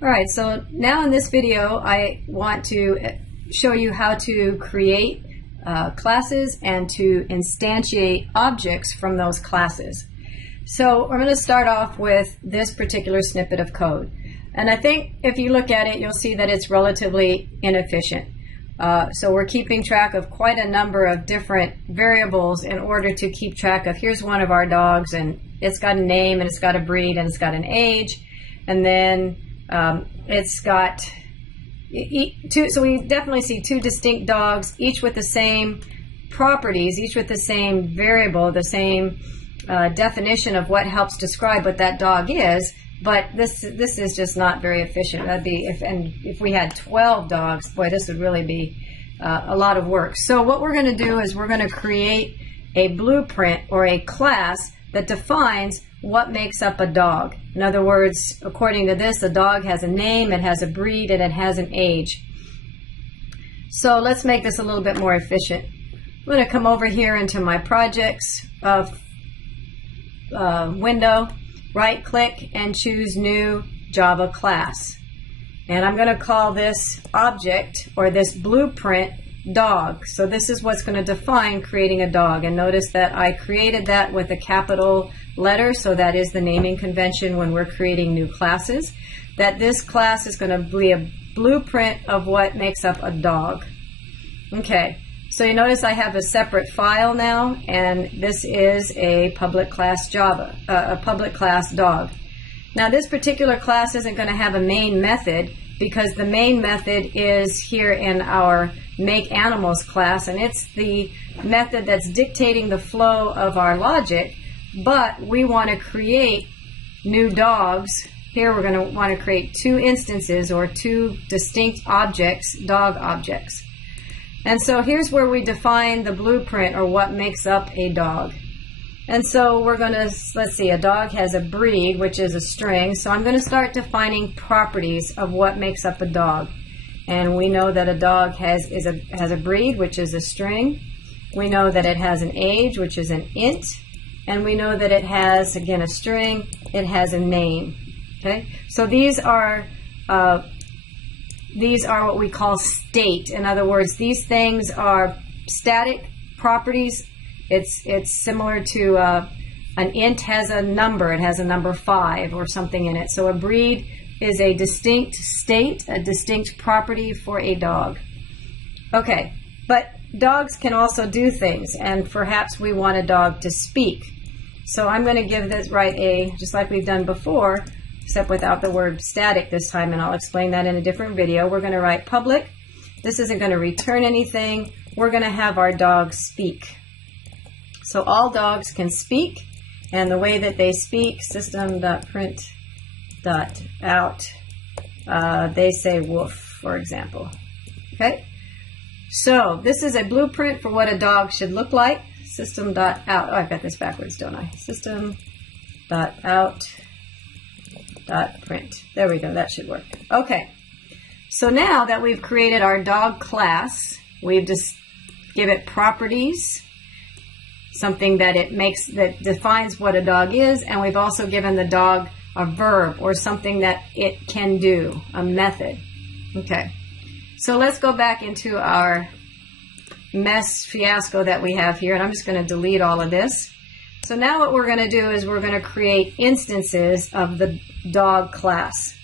All right, so now in this video, I want to show you how to create classes and to instantiate objects from those classes. So we're going to start off with this particular snippet of code. And I think if you look at it, you'll see that it's relatively inefficient. So we're keeping track of quite a number of different variables in order to keep track of, here's one of our dogs, and it's got a name, and it's got a breed, and it's got an age, and then it's got two, so we definitely see two distinct dogs, each with the same properties, each with the same variable, the same definition of what helps describe what that dog is. But this is just not very efficient. That'd be if we had 12 dogs, boy, this would really be a lot of work. So what we're going to do is we're going to create a blueprint or a class that defines what makes up a dog. In other words, according to this, a dog has a name, it has a breed, and it has an age. So let's make this a little bit more efficient. I'm going to come over here into my projects window, right click and choose new Java class. And I'm going to call this object, or this blueprint, dog. So this is what's going to define creating a dog. And notice that I created that with a capital letter, so that is the naming convention when we're creating new classes. That this class is going to be a blueprint of what makes up a dog. Okay, so you notice I have a separate file now, and this is a public class Java, a public class dog. Now this particular class isn't going to have a main method, because the main method is here in our make animals class, and it's the method that's dictating the flow of our logic. But we want to create new dogs. Here we're going to want to create two instances, or two distinct objects, dog objects. And so here's where we define the blueprint, or what makes up a dog. And so we're going to, let's see, a dog has a breed, which is a string. So I'm going to start defining properties of what makes up a dog. And we know that a dog has a breed, which is a string. We know that it has an age, which is an int. And we know that it has, again, a string. It has a name. Okay, so these are what we call state. In other words, these things are static properties. It's similar to an int has a number. It has a number 5 or something in it. So a breed is a distinct state, a distinct property for a dog. Okay, but dogs can also do things, and perhaps we want a dog to speak. So I'm going to give this, just like we've done before, except without the word static this time, and I'll explain that in a different video. We're going to write public. This isn't going to return anything. We're going to have our dog speak. So all dogs can speak, and the way that they speak, system.print.out, they say woof, for example. Okay? So this is a blueprint for what a dog should look like. System.out, oh, I've got this backwards, don't I? System.out.print. There we go, that should work. Okay, so now that we've created our dog class, we've just give it properties, something that that defines what a dog is, and we've also given the dog a verb, or something that it can do, a method. Okay, so let's go back into our mess fiasco that we have here, and I'm just going to delete all of this. So now what we're going to do is we're going to create instances of the dog class.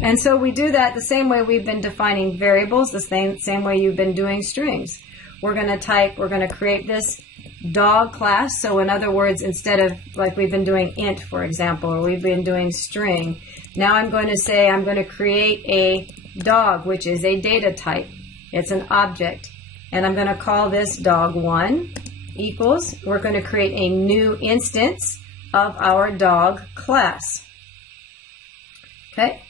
And so we do that the same way we've been defining variables, the same way you've been doing strings. We're going to create this dog class. So in other words, instead of like we've been doing int, for example, or we've been doing string, now I'm going to say I'm going to create a dog, which is a data type. It's an object. And I'm going to call this dog1 equals, we're going to create a new instance of our dog class. Okay?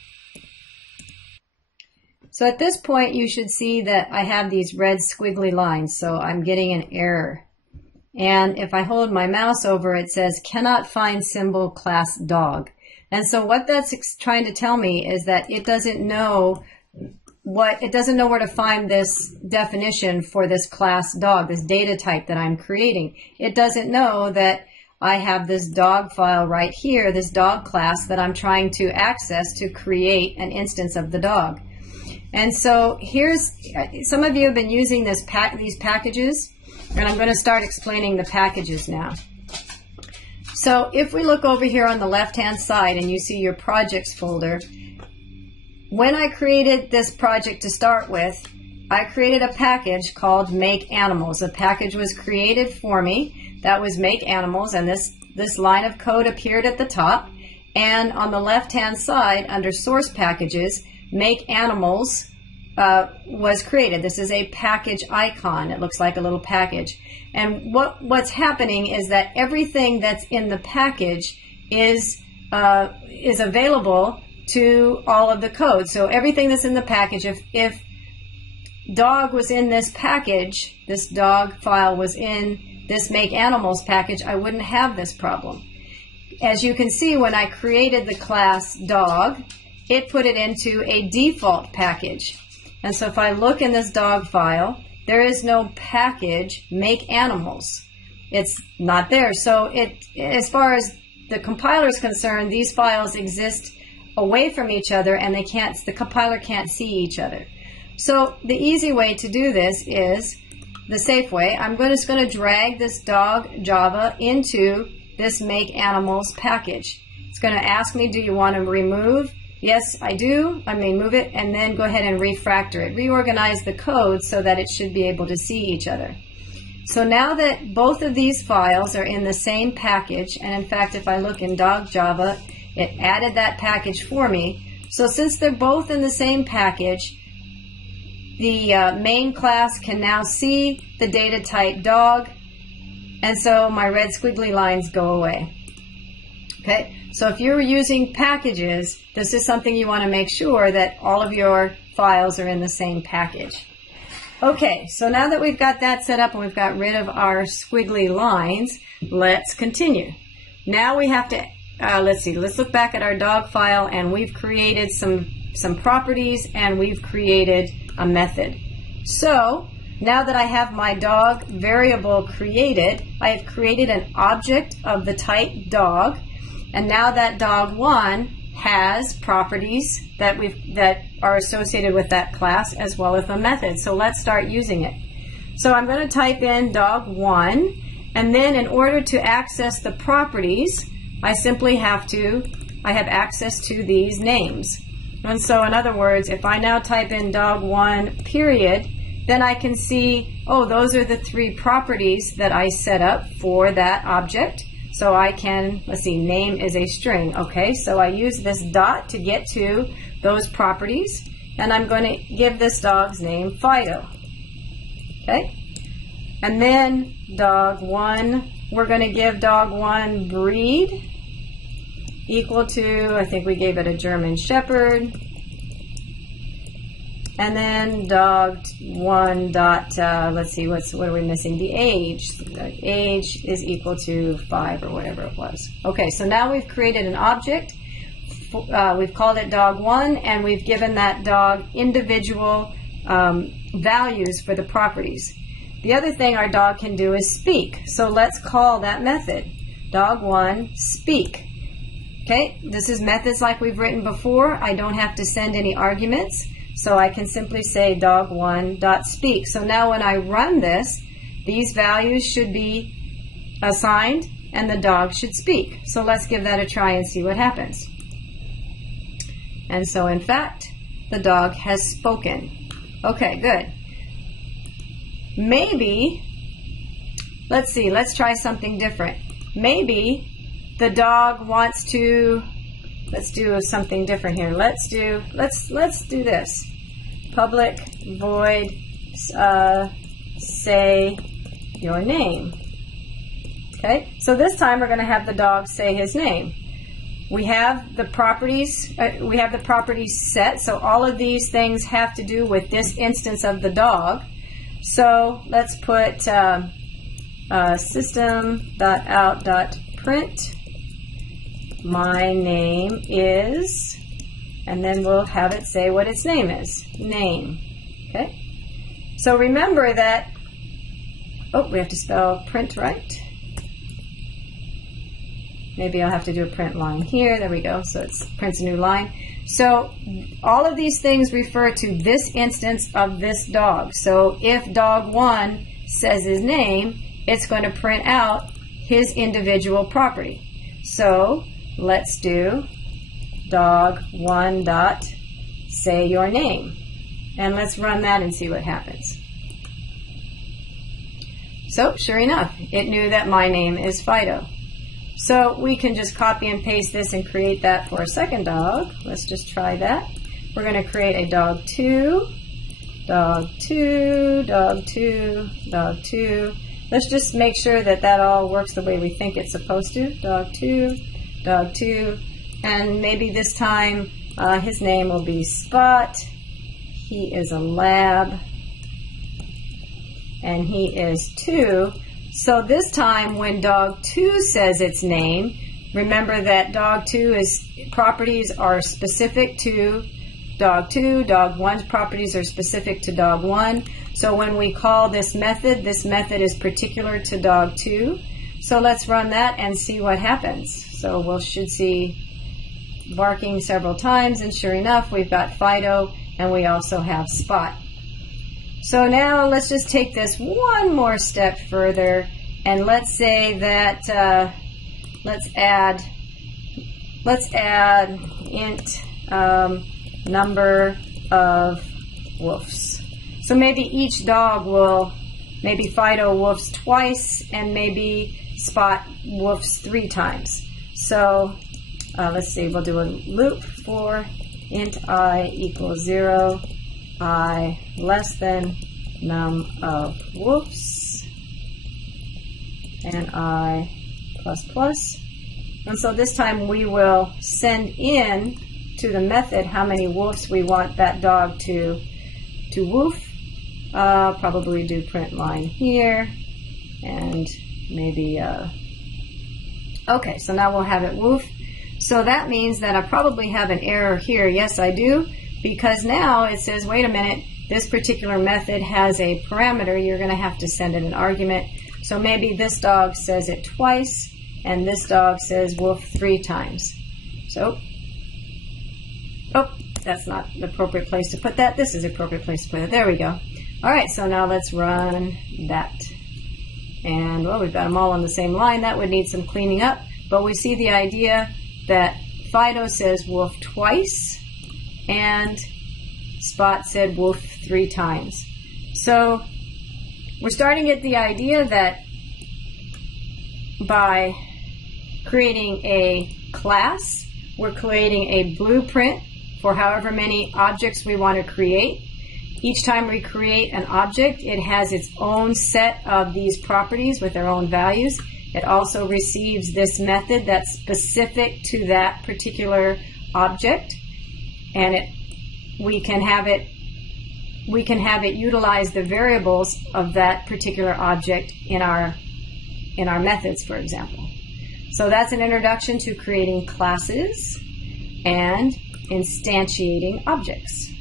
So at this point, you should see that I have these red squiggly lines, so I'm getting an error. And if I hold my mouse over, it says cannot find symbol class dog. And so what that's trying to tell me is that it doesn't know where to find this definition for this class dog, this data type that I'm creating. It doesn't know that I have this dog file right here, this dog class that I'm trying to access to create an instance of the dog. And so here's, some of you have been using these packages, and I'm going to start explaining the packages now. So if we look over here on the left-hand side and you see your projects folder, when I created this project to start with, I created a package called Make Animals. A package was created for me that was Make Animals, and this line of code appeared at the top. And on the left-hand side, under Source Packages, Make Animals was created. This is a package icon. It looks like a little package. And what's happening is that everything that's in the package is available to all of the code. So everything that's in the package, if dog was in this package, this dog file was in this Make Animals package, I wouldn't have this problem. As you can see, when I created the class dog, it put it into a default package. And so if I look in this dog file, there is no package Make Animals. It's not there. So as far as the compiler is concerned, these files exist away from each other, and the compiler can't see each other. So the easy way to do this is the safe way. I'm just going to drag this dog Java into this Make Animals package. It's going to ask me, do you want to remove? Yes, I do. I may move it, and then go ahead and refactor it. Reorganize the code so that it should be able to see each other. So now that both of these files are in the same package, and in fact, if I look in dog Java, it added that package for me. So since they're both in the same package, the main class can now see the data type dog, and so my red squiggly lines go away. Okay, so if you're using packages, this is something you want to make sure that all of your files are in the same package. Okay, so now that we've got that set up and we've got rid of our squiggly lines, let's continue. Now we have to, let's look back at our dog file, and we've created some properties, and we've created a method. So now that I have my dog variable created, I have created an object of the type dog, and now that dog1 has properties that are associated with that class as well as a method. So let's start using it. So I'm going to type in dog1, and then in order to access the properties, I simply have access to these names. And so in other words, if I now type in dog1 period, then I can see, oh, those are the 3 properties that I set up for that object. So I can, let's see, name is a string. Okay, so I use this dot to get to those properties, and I'm going to give this dog's name Fido. Okay, and then dog1, we're going to give dog1 breed equal to, I think we gave it a German Shepherd. And then dog1 dot, let's see, what are we missing? The age. The age is equal to 5 or whatever it was. Okay, so now we've created an object. We've called it dog1, and we've given that dog individual values for the properties. The other thing our dog can do is speak. So let's call that method, dog1 speak. Okay, this is methods like we've written before. I don't have to send any arguments. So I can simply say dog1.speak. So now when I run this, these values should be assigned and the dog should speak. So let's give that a try and see what happens. And so in fact, the dog has spoken. Okay, good. Maybe, let's see, let's try something different. Maybe the dog wants to, let's do something different here. Let's do this. Public void say your name. Okay, so this time we're going to have the dog say his name. We have the properties set, so all of these things have to do with this instance of the dog. So let's put system.out.print my name is, and then we'll have it say what its name is. Name. Okay? So remember that, oh, we have to spell print right. Maybe I'll have to do a print line here. There we go. So it prints a new line. So all of these things refer to this instance of this dog. So if dog 1 says his name, it's going to print out his individual property. So let's do dog 1 dot say your name. And let's run that and see what happens. So sure enough, it knew that my name is Fido. So we can just copy and paste this and create that for a second dog. Let's just try that. We're going to create a dog 2, dog 2, dog 2, dog 2. Let's just make sure that that all works the way we think it's supposed to. Dog 2, dog 2. And maybe this time his name will be Spot. He is a lab. And he is 2. So this time when dog 2 says its name, remember that dog 2's properties are specific to dog 2. Dog 1's properties are specific to dog 1. So when we call this method is particular to dog 2. So let's run that and see what happens. So we should see barking several times, and sure enough, we've got Fido, and we also have Spot. So now let's just take this one more step further, and let's say that let's add int number of woofs. So maybe each dog will, maybe Fido woofs twice, and maybe Spot woofs 3 times. So let's see, we'll do a loop for int I equals 0. I less than num of woofs, and I plus plus. And so this time we will send in to the method how many woofs we want that dog to woof. Probably do print line here, and maybe, okay, so now we'll have it woof. So that means that I probably have an error here. Yes, I do. Because now it says, wait a minute, this particular method has a parameter. You're going to have to send it an argument. So maybe this dog says it twice, and this dog says woof 3 times. So, oh, that's not the appropriate place to put that. This is the appropriate place to put it. There we go. All right, so now let's run that. And, well, we've got them all on the same line. That would need some cleaning up. But we see the idea that Fido says woof twice, and Spot said woof 3 times. So we're starting to get the idea that by creating a class, we're creating a blueprint for however many objects we want to create. Each time we create an object, it has its own set of these properties with their own values. It also receives this method that's specific to that particular object, and we can have it utilize the variables of that particular object in our methods, for example. So that's an introduction to creating classes and instantiating objects.